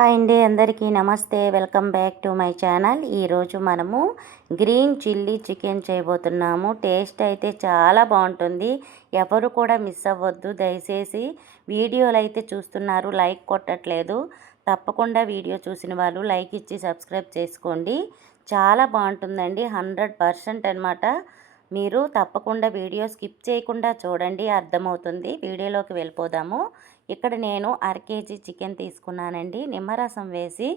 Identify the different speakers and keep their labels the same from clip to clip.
Speaker 1: Hi అండి అందరికీ నమస్తే. Welcome back to my channel. ఈరోజు మనము గ్రీన్ చిల్లీ చికెన్ చేయబోతున్నాము. టేస్ట్ అయితే చాలా బాగుంటుంది. ఎవరు కూడా మిస్ అవ్వద్దు. దయచేసి వీడియోలు అయితే చూస్తున్నారు. లైక్ కొట్టట్లేదు. తప్పకుండా వీడియో చూసిన వాళ్ళు లైక్ ఇచ్చి సబ్స్క్రైబ్ చేసుకోండి. చాలా బాగుంటుందండి. హండ్రెడ్ పర్సెంట్ అనమాట మీరు తప్పకుండా వీడియో స్కిప్ చేయకుండా చూడండి అర్థమవుతుంది. వీడియోలోకి వెళ్ళిపోదాము. ఇక్కడ నేను అర కేజీ చికెన్ తీసుకున్నానండి. నిమ్మరసం వేసి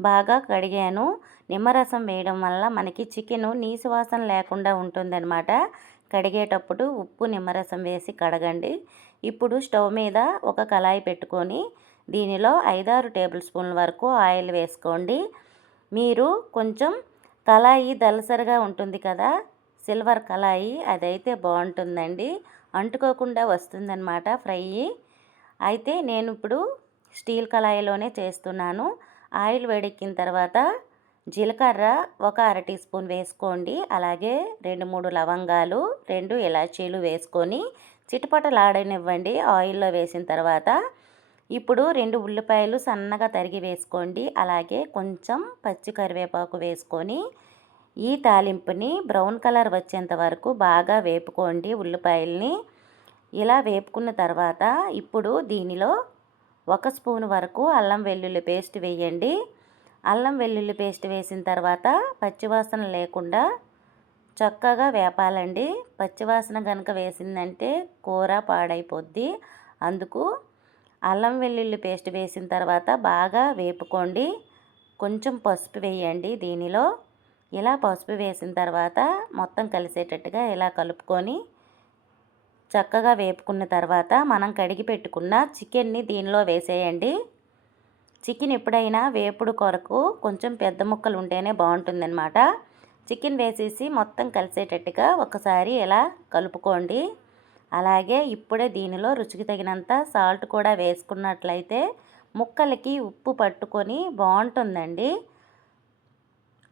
Speaker 1: బాగా కడిగాను. నిమ్మరసం వేయడం వల్ల మనకి చికెను నీసు వాసన లేకుండా ఉంటుందన్నమాట. కడిగేటప్పుడు ఉప్పు నిమ్మరసం వేసి కడగండి. ఇప్పుడు స్టవ్ మీద ఒక కళాయి పెట్టుకొని దీనిలో ఐదారు టేబుల్ స్పూన్ల వరకు ఆయిల్ వేసుకోండి. మీరు కొంచెం కళాయి దలసరిగా ఉంటుంది కదా సిల్వర్ కళాయి అదైతే బాగుంటుందండి. అంటుకోకుండా వస్తుందన్నమాట ఫ్రై. అయితే నేను ఇప్పుడు స్టీల్ కళాయిలోనే చేస్తున్నాను. ఆయిల్ వేడెక్కిన తర్వాత జీలకర్ర ఒక అర టీ స్పూన్ వేసుకోండి. అలాగే రెండు మూడు లవంగాలు రెండు ఇలాచీలు వేసుకొని చిటపటలాడనివ్వండి ఆయిల్లో వేసిన తర్వాత. ఇప్పుడు రెండు ఉల్లిపాయలు సన్నగా తరిగి వేసుకోండి. అలాగే కొంచెం పచ్చి కరివేపాకు వేసుకొని ఈ తాలింపుని బ్రౌన్ కలర్ వచ్చేంత వరకు బాగా వేపుకోండి ఉల్లిపాయల్ని. ఇలా వేపుకున్న తర్వాత ఇప్పుడు దీనిలో ఒక స్పూన్ వరకు అల్లం వెల్లుల్లి పేస్ట్ వేయండి. అల్లం వెల్లుల్లి పేస్ట్ వేసిన తర్వాత పచ్చివాసన లేకుండా చక్కగా వేపాలండి. పచ్చివాసన కనుక వేసిందంటే కూర పాడైపోద్ది. అందుకు అల్లం వెల్లుల్లి పేస్ట్ వేసిన తర్వాత బాగా వేపుకోండి. కొంచెం పసుపు వేయండి దీనిలో. ఇలా పసుపు వేసిన తర్వాత మొత్తం కలిసేటట్టుగా ఇలా కలుపుకొని చక్కగా వేపుకున్న తర్వాత మనం కడిగి పెట్టుకున్న చికెన్ని దీనిలో వేసేయండి. చికెన్ ఎప్పుడైనా వేపుడు కొరకు కొంచెం పెద్ద ముక్కలు ఉంటేనే బాగుంటుందన్నమాట. చికెన్ వేసేసి మొత్తం కలిసేటట్టుగా ఒకసారి ఇలా కలుపుకోండి. అలాగే ఇప్పుడే దీనిలో రుచికి తగినంత సాల్ట్ కూడా వేసుకున్నట్లయితే ముక్కలకి ఉప్పు పట్టుకొని బాగుంటుందండి.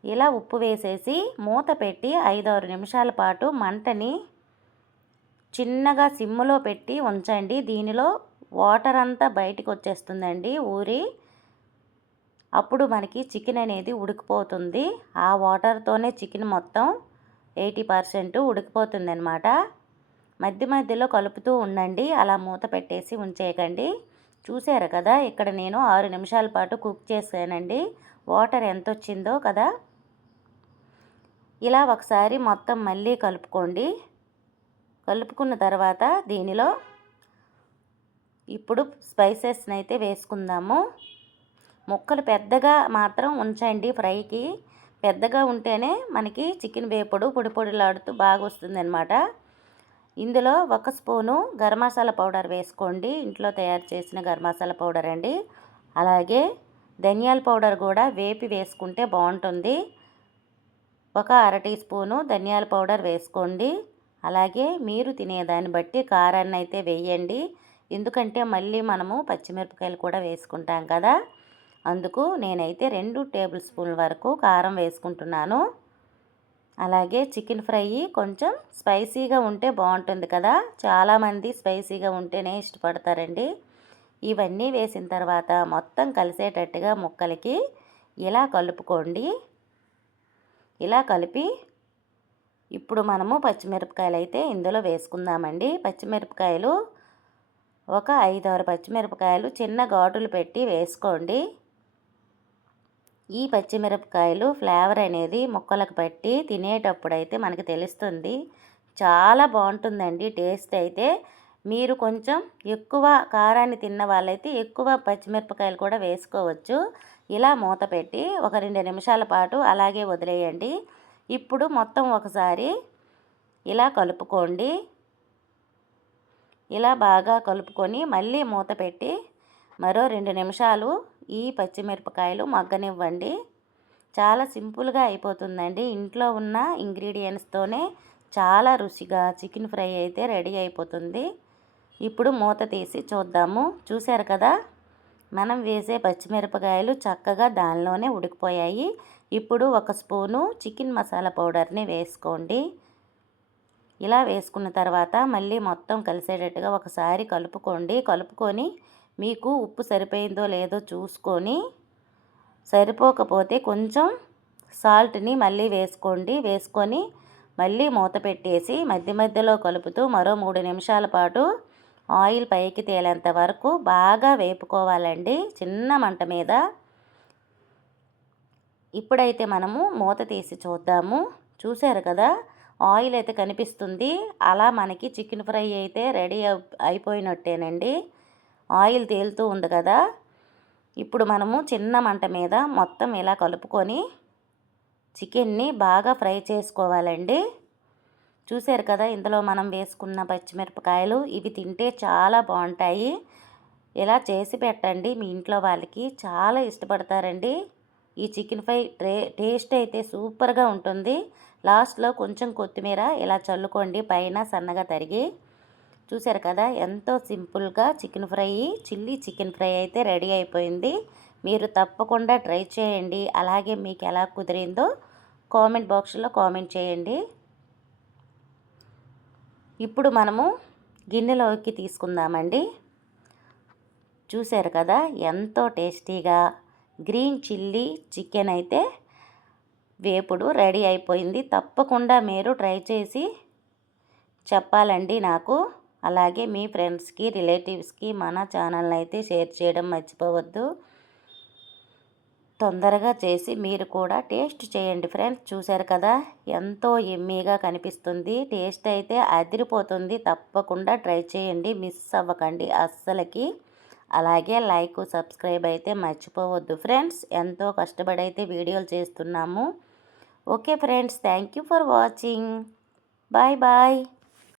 Speaker 1: ఇలా ఉప్పు వేసేసి మూత పెట్టి ఐదారు నిమిషాల పాటు మంటని చిన్నగా సిమ్ములో పెట్టి ఉంచండి. దీనిలో వాటర్ అంతా బయటకు వచ్చేస్తుందండి ఊరి. అప్పుడు మనకి చికెన్ అనేది ఉడికిపోతుంది. ఆ వాటర్తోనే చికెన్ మొత్తం ఎయిటీ పర్సెంట్ ఉడికిపోతుంది అనమాట మధ్య మధ్యలో కలుపుతూ ఉండండి. అలా మూత పెట్టేసి ఉంచేయకండి. చూసారు కదా ఇక్కడ నేను ఆరు నిమిషాల పాటు కుక్ చేశానండి. వాటర్ ఎంత వచ్చిందో కదా. ఇలా ఒకసారి మొత్తం మళ్ళీ కలుపుకోండి. కలుపుకున్న తర్వాత దీనిలో ఇప్పుడు స్పైసెస్ని అయితే వేసుకుందాము. ముక్కలు పెద్దగా మాత్రం ఉంచండి ఫ్రైకి. పెద్దగా ఉంటేనే మనకి చికెన్ వేపుడు పొడి పొడిలాడుతూ బాగా వస్తుందన్నమాట ఇందులో ఒక స్పూను గరం మసాలా పౌడర్ వేసుకోండి. ఇంట్లో తయారు చేసిన గరం మసాలా పౌడర్ అండి. అలాగే ధనియాల పౌడర్ కూడా వేపి వేసుకుంటే బాగుంటుంది. ఒక అర టీ స్పూను ధనియాల పౌడర్ వేసుకోండి. అలాగే మీరు తినేదాన్ని బట్టి కారాన్ని అయితే వేయండి. ఎందుకంటే మళ్ళీ మనము పచ్చిమిరపకాయలు కూడా వేసుకుంటాం కదా. అందుకు నేనైతే రెండు టేబుల్ స్పూన్ల వరకు కారం వేసుకుంటున్నాను. అలాగే చికెన్ ఫ్రై కొంచెం స్పైసీగా ఉంటే బాగుంటుంది కదా. చాలామంది స్పైసీగా ఉంటేనే ఇష్టపడతారండి. ఇవన్నీ వేసిన తర్వాత మొత్తం కలిసేటట్టుగా ముక్కలకి ఇలా కలుపుకోండి. ఇలా కలిపి ఇప్పుడు మనము పచ్చిమిరపకాయలు అయితే ఇందులో వేసుకుందామండి. పచ్చిమిరపకాయలు ఒక ఐదు ఆరు పచ్చిమిరపకాయలు చిన్న ఘాటులు పెట్టి వేసుకోండి. ఈ పచ్చిమిరపకాయలు ఫ్లేవర్ అనేది ముక్కలకు పట్టి తినేటప్పుడు అయితే మనకి తెలుస్తుంది. చాలా బాగుంటుందండి టేస్ట్ అయితే. మీరు కొంచెం ఎక్కువ కారాన్ని తిన్న వాళ్ళైతే ఎక్కువ పచ్చిమిరపకాయలు కూడా వేసుకోవచ్చు. ఇలా మూత పెట్టి ఒక రెండు నిమిషాల పాటు అలాగే వదిలేయండి. ఇప్పుడు మొత్తం ఒకసారి ఇలా కలుపుకోండి. ఇలా బాగా కలుపుకొని మళ్ళీ మూత పెట్టి మరో రెండు నిమిషాలు ఈ పచ్చిమిరపకాయలు మగ్గనివ్వండి. చాలా సింపుల్గా అయిపోతుందండి. ఇంట్లో ఉన్న ఇంగ్రీడియంట్స్తోనే చాలా రుచిగా చికెన్ ఫ్రై అయితే రెడీ అయిపోతుంది. ఇప్పుడు మూత తీసి చూద్దాము. చూశారు కదా? మనం వేసే పచ్చిమిరపకాయలు చక్కగా దానిలోనే ఉడికిపోయాయి. ఇప్పుడు ఒక స్పూను చికెన్ మసాలా పౌడర్ని వేసుకోండి. ఇలా వేసుకున్న తర్వాత మళ్ళీ మొత్తం కలిసేటట్టుగా ఒకసారి కలుపుకోండి. కలుపుకొని మీకు ఉప్పు సరిపోయిందో లేదో చూసుకొని సరిపోకపోతే కొంచెం సాల్ట్ని మళ్ళీ వేసుకోండి. వేసుకొని మళ్ళీ మూత పెట్టేసి మధ్య మధ్యలో కలుపుతూ మరో మూడు నిమిషాల పాటు ఆయిల్ పైకి తేలేంత వరకు బాగా వేపుకోవాలండి. చిన్న మంట మీద. ఇప్పుడైతే మనము మూత తీసి చూద్దాము. చూశారు కదా? ఆయిల్ అయితే కనిపిస్తుంది. అలా మనకి చికెన్ ఫ్రై అయితే రెడీ అయిపోయినట్టేనండి. ఆయిల్ తేలుతూ ఉంది కదా? ఇప్పుడు మనము చిన్న మంట మీద మొత్తం ఇలా కలుపుకొని చికెన్ని బాగా ఫ్రై చేసుకోవాలండి. చూశారు కదా ఇందులో మనం వేసుకున్న పచ్చిమిరపకాయలు ఇవి తింటే చాలా బాగుంటాయి. ఇలా చేసి పెట్టండి మీ ఇంట్లో వాళ్ళకి చాలా ఇష్టపడతారండి. ఈ చికెన్ ఫ్రై టేస్ట్ అయితే సూపర్గా ఉంటుంది. లాస్ట్లో కొంచెం కొత్తిమీర ఇలా చల్లుకోండి పైన సన్నగా తరిగి. చూసారు కదా ఎంతో సింపుల్గా chicken fry chilli chicken fry అయితే రెడీ అయిపోయింది. మీరు తప్పకుండా ట్రై చేయండి. అలాగే మీకు ఎలా కుదిరిందో కామెంట్ బాక్స్లో కామెంట్ చేయండి. ఇప్పుడు మనము గిన్నెలోకి తీసుకుందామండి. చూశారు కదా ఎంతో టేస్టీగా గ్రీన్ చిల్లీ చికెన్ అయితే వేపుడు రెడీ అయిపోయింది. తప్పకుండా మీరు ట్రై చేసి చెప్పాలండి నాకు. అలాగే మీ ఫ్రెండ్స్కి రిలేటివ్స్కి మన ఛానల్ని అయితే షేర్ చేయడం మర్చిపోవద్దు. తొందరగా చేసి మీరు కూడా టేస్ట్ చేయండి ఫ్రెండ్స్. చూశారు కదా? ఎంతో ఎమ్మీగా కనిపిస్తుంది. టేస్ట్ అయితే అదిరిపోతుంది. తప్పకుండా ట్రై చేయండి. మిస్ అవ్వకండి అస్సలకి. అలాగే లైక్ సబ్స్క్రైబ్ అయితే మర్చిపోవద్దు ఫ్రెండ్స్. ఎంతో కష్టపడి అయితే వీడియోలు చేస్తున్నాము. Okay friends. Thank you for watching. Bye bye.